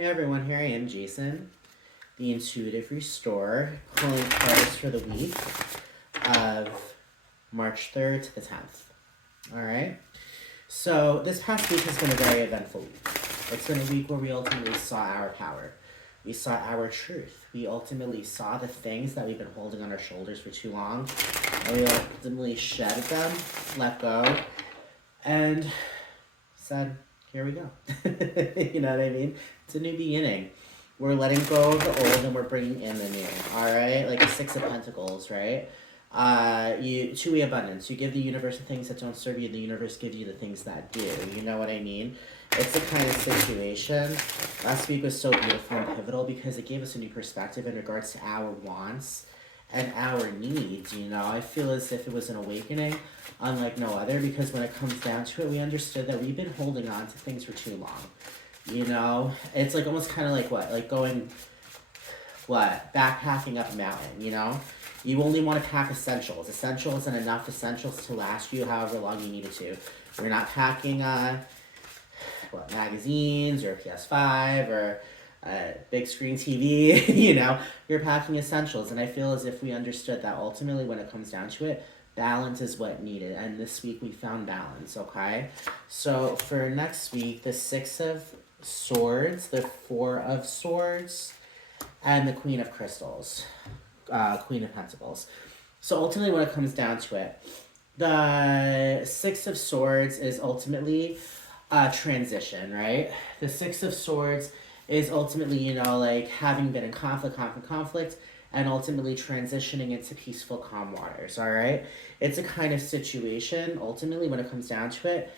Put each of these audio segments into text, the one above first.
Hey everyone, here I am, Jason, the Intuitive Restorer, pulling cards for the week of March 3rd to the 10th. Alright? So, this past week has been a very eventful week. It's been a week where we ultimately saw our power. We saw our truth. We ultimately saw the things that we've been holding on our shoulders for too long. And we ultimately shed them, let go, and said, here we go. You know what I mean? It's a new beginning. We're letting go of the old and we're bringing in the new. All right, like the Six of Pentacles, right? Two-way abundance. You give the universe the things that don't serve you. The universe gives you the things that do. You know what I mean? It's the kind of situation. Last week was so beautiful and pivotal because it gave us a new perspective in regards to our wants and our needs. You know, I feel as if it was an awakening unlike no other, because when it comes down to it, we understood that we've been holding on to things for too long. You know, it's like almost kind of like what? Like going, backpacking up a mountain, you know? You only want to pack essentials. Essentials and enough essentials to last you however long you need it to. We're not packing, magazines or PS5 or big screen TV, you know? You're packing essentials. And I feel as if we understood that ultimately when it comes down to it, balance is what needed, and this week we found balance, okay? So for next week, the Six of Swords, the Four of Swords, and the Queen of Crystals, Queen of Pentacles. So ultimately when it comes down to it, the Six of Swords is ultimately a transition, right? The Six of Swords is ultimately, you know, like having been in conflict, and ultimately transitioning into peaceful, calm waters, all right? It's a kind of situation, ultimately, when it comes down to it,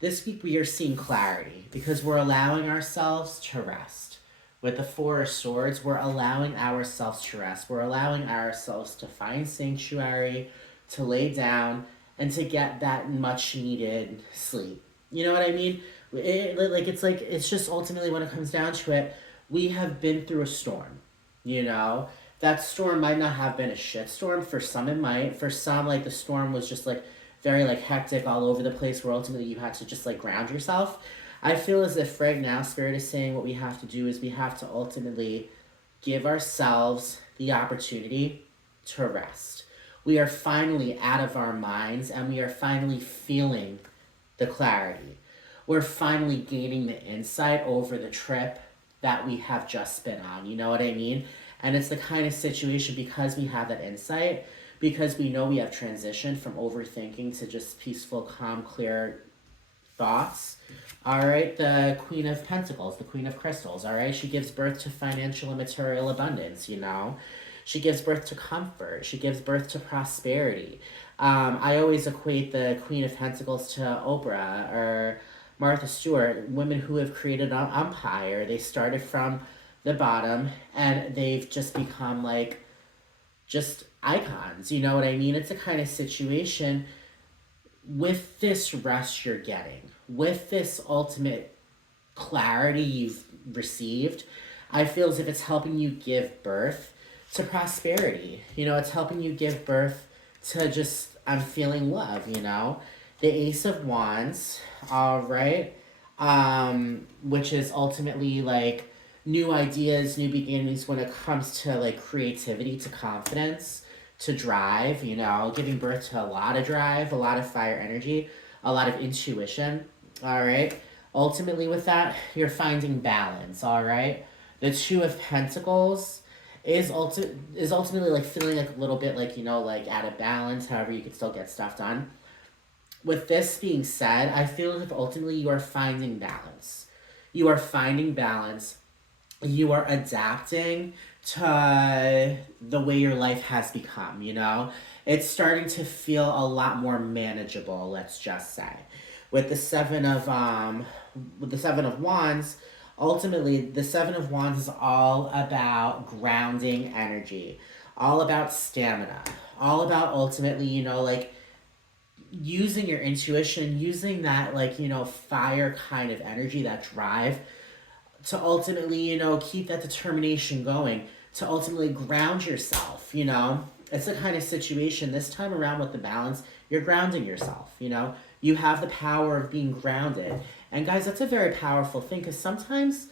this week we are seeing clarity because we're allowing ourselves to rest. With the Four of Swords, we're allowing ourselves to rest. We're allowing ourselves to find sanctuary, to lay down, and to get that much-needed sleep. You know what I mean? It's just ultimately when it comes down to it, we have been through a storm, you know? That storm might not have been a shit storm. For some it might. For some, like, the storm was just, like, very, like, hectic all over the place where ultimately you had to just, like, ground yourself. I feel as if right now Spirit is saying what we have to do is we have to ultimately give ourselves the opportunity to rest. We are finally out of our minds and we are finally feeling the clarity. We're finally gaining the insight over the trip that we have just been on. You know what I mean? And it's the kind of situation, because we have that insight, because we know we have transitioned from overthinking to just peaceful, calm, clear thoughts. All right, the Queen of Pentacles, the Queen of Crystals, all right? She gives birth to financial and material abundance, you know? She gives birth to comfort. She gives birth to prosperity. I always equate the Queen of Pentacles to Oprah or Martha Stewart, women who have created an empire. They started from the bottom and they've just become like just icons. You know what I mean? It's a kind of situation with this rest you're getting, with this ultimate clarity you've received. I feel as if it's helping you give birth to prosperity. You know, it's helping you give birth to just, I'm feeling love, you know? The Ace of Wands, all right? Which is ultimately like new ideas, new beginnings when it comes to like creativity, to confidence, to drive, you know, giving birth to a lot of drive, a lot of fire energy, a lot of intuition, all right? Ultimately with that, you're finding balance, all right? The Two of Pentacles is ultimately like feeling like a little bit like, you know, like out of balance, however you could still get stuff done. With this being said, I feel as if ultimately you are finding balance. You are finding balance. You are adapting to the way your life has become, you know? It's starting to feel a lot more manageable, let's just say. With the Seven of Wands, ultimately the Seven of Wands is all about grounding energy, all about stamina, all about ultimately, you know, like using your intuition, using that, like, you know, fire kind of energy, that drive, to ultimately, you know, keep that determination going, to ultimately ground yourself, you know? It's the kind of situation this time around with the balance, you're grounding yourself, you know? You have the power of being grounded. And guys, that's a very powerful thing, because sometimes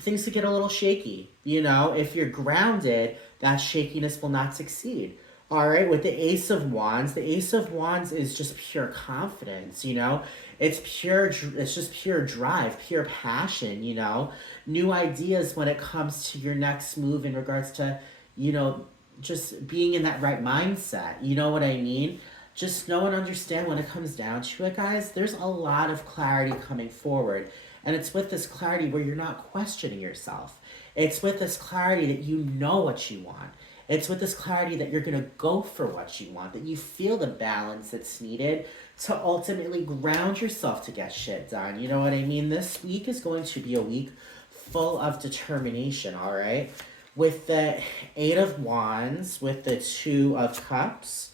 things could get a little shaky. You know, if you're grounded, that shakiness will not succeed. All right, with the the Ace of Wands is just pure confidence, you know? It's just pure drive, pure passion, you know? New ideas when it comes to your next move in regards to, you know, just being in that right mindset. You know what I mean? Just know and understand when it comes down to it, guys, there's a lot of clarity coming forward. And it's with this clarity where you're not questioning yourself. It's with this clarity that you know what you want. It's with this clarity that you're going to go for what you want, that you feel the balance that's needed to ultimately ground yourself to get shit done. You know what I mean? This week is going to be a week full of determination, all right? With the Eight of Wands, with the Two of Cups,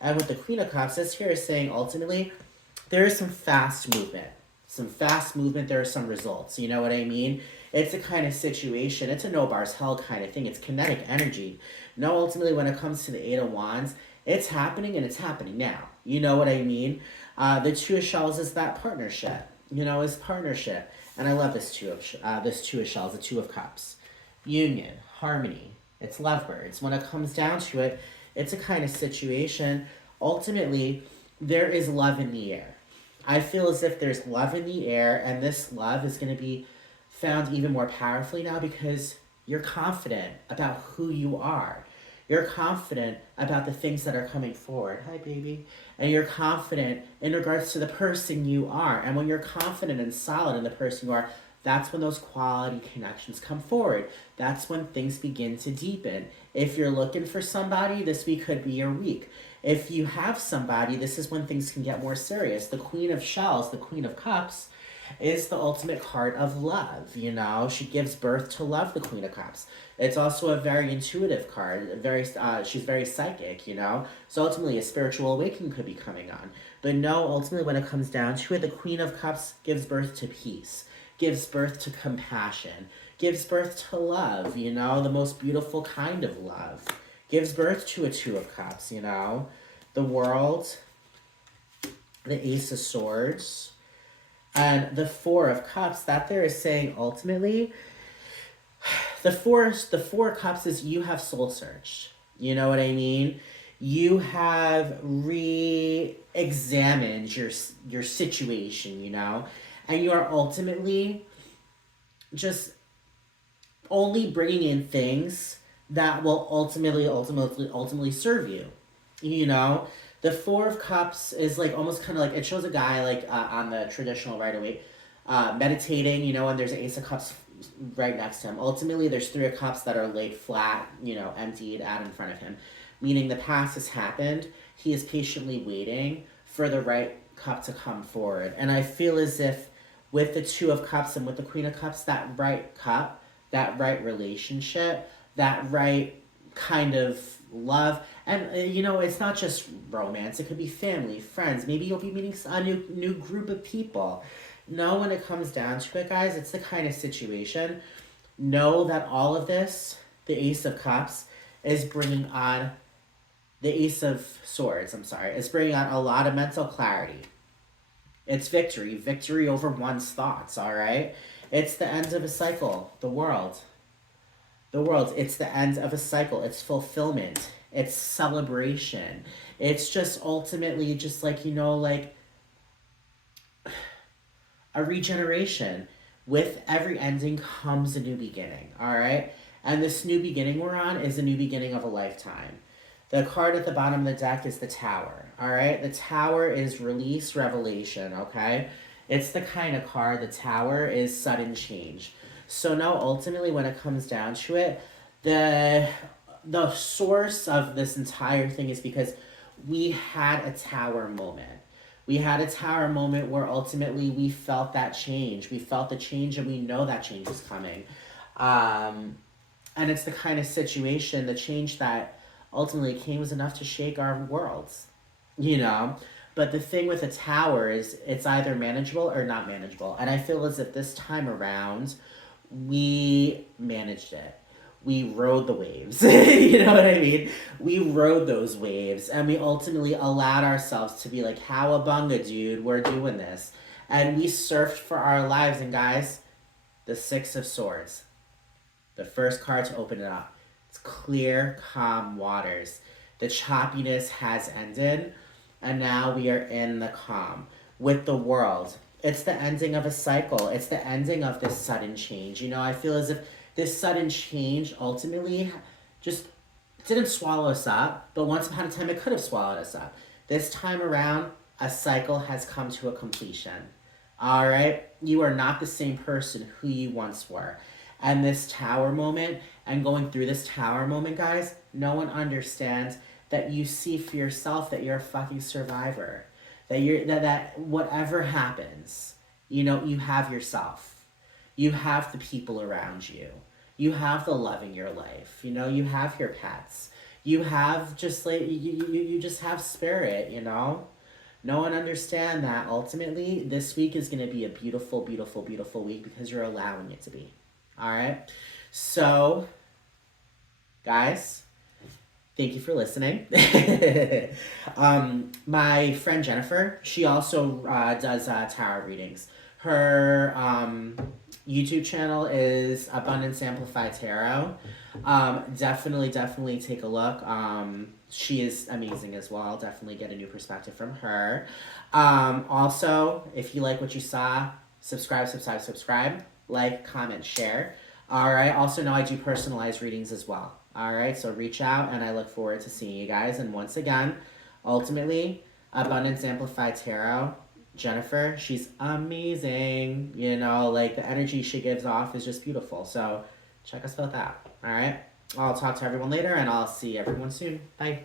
and with the Queen of Cups, this here is saying ultimately there is some fast movement. Some fast movement, there are some results. You know what I mean? It's a kind of situation, it's a no bars hell kind of thing. It's kinetic energy. No, ultimately, when it comes to the Eight of Wands, it's happening and it's happening now. You know what I mean? The Two of Shells is that partnership. You know, is partnership. And I love this Two of Shells, the Two of Cups. Union, harmony. It's lovebirds. When it comes down to it, it's a kind of situation. Ultimately, there is love in the air. I feel as if there's love in the air, and this love is going to be found even more powerfully now because you're confident about who you are. You're confident about the things that are coming forward. Hi, baby. And you're confident in regards to the person you are. And when you're confident and solid in the person you are, that's when those quality connections come forward. That's when things begin to deepen. If you're looking for somebody, this week could be your week. If you have somebody, this is when things can get more serious. The Queen of Shells, the Queen of Cups, is the ultimate card of love. You know, she gives birth to love. The Queen of Cups. It's also a very intuitive card. She's very psychic. You know, so ultimately a spiritual awakening could be coming on. But no, ultimately when it comes down to it, the Queen of Cups gives birth to peace, gives birth to compassion, gives birth to love. You know, the most beautiful kind of love. Gives birth to a Two of Cups. You know, the World, the Ace of Swords. And the Four of Cups, that there is saying ultimately, the four cups is you have soul searched. You know what I mean? You have re-examined your situation, you know, and you are ultimately just only bringing in things that will ultimately serve you. You know, the Four of Cups is like almost kind of like it shows a guy like on the traditional right away, meditating. You know, and there's an Ace of Cups right next to him. Ultimately, there's Three of Cups that are laid flat. You know, emptied out in front of him, meaning the past has happened. He is patiently waiting for the right cup to come forward, and I feel as if with the Two of Cups and with the Queen of Cups, that right cup, that right relationship, that right kind of love. And you know, it's not just romance, it could be family, friends. Maybe you'll be meeting a new group of people. No, when it comes down to it, guys, it's the kind of situation. Know that all of this, the Ace of Cups, is bringing on the Ace of Swords, I'm sorry, is bringing on a lot of mental clarity. It's victory over one's thoughts, all right? It's the end of a cycle, the world. It's the end of a cycle. It's fulfillment. It's celebration. It's just ultimately just like, you know, like a regeneration. With every ending comes a new beginning, all right? And this new beginning we're on is a new beginning of a lifetime. The card at the bottom of the deck is the Tower, all right? The Tower is release, revelation, okay? It's the kind of card, the Tower is sudden change. So now ultimately when it comes down to it, the source of this entire thing is because we had a Tower moment. We had a Tower moment where ultimately we felt that change. We felt the change and we know that change is coming. And it's the kind of situation, the change that ultimately came was enough to shake our worlds, you know? But the thing with a Tower is it's either manageable or not manageable. And I feel as if this time around, we managed it. We rode the waves. You know what I mean? We rode those waves and we ultimately allowed ourselves to be like, "Howabunga, dude, we're doing this." And we surfed for our lives. And guys, the Six of Swords. The first card to open it up. It's clear, calm waters. The choppiness has ended, and now we are in the calm with the world. It's the ending of a cycle. It's the ending of this sudden change. You know, I feel as if this sudden change ultimately just didn't swallow us up, but once upon a time it could have swallowed us up. This time around, a cycle has come to a completion. All right? You are not the same person who you once were. And this tower moment, and going through this tower moment, guys, no one understands that you see for yourself that you're a fucking survivor. That whatever happens, you know, you have yourself. You have the people around you. You have the love in your life. You know, you have your pets. You have just like you just have spirit, you know? No one understand that ultimately this week is going to be a beautiful, beautiful, beautiful week because you're allowing it to be. All right? So, guys, thank you for listening. My friend Jennifer, she also does tarot readings. Her YouTube channel is Abundance Amplified Tarot. Definitely take a look. She is amazing as well. Definitely get a new perspective from her. Also, if you like what you saw, subscribe, like, comment, share. All right. Also, know I do personalized readings as well. All right. So reach out, and I look forward to seeing you guys. And once again, ultimately, Abundance Amplified Tarot. Jennifer, she's amazing. You know, like the energy she gives off is just beautiful. So check us out that. All right. I'll talk to everyone later, and I'll see everyone soon. Bye.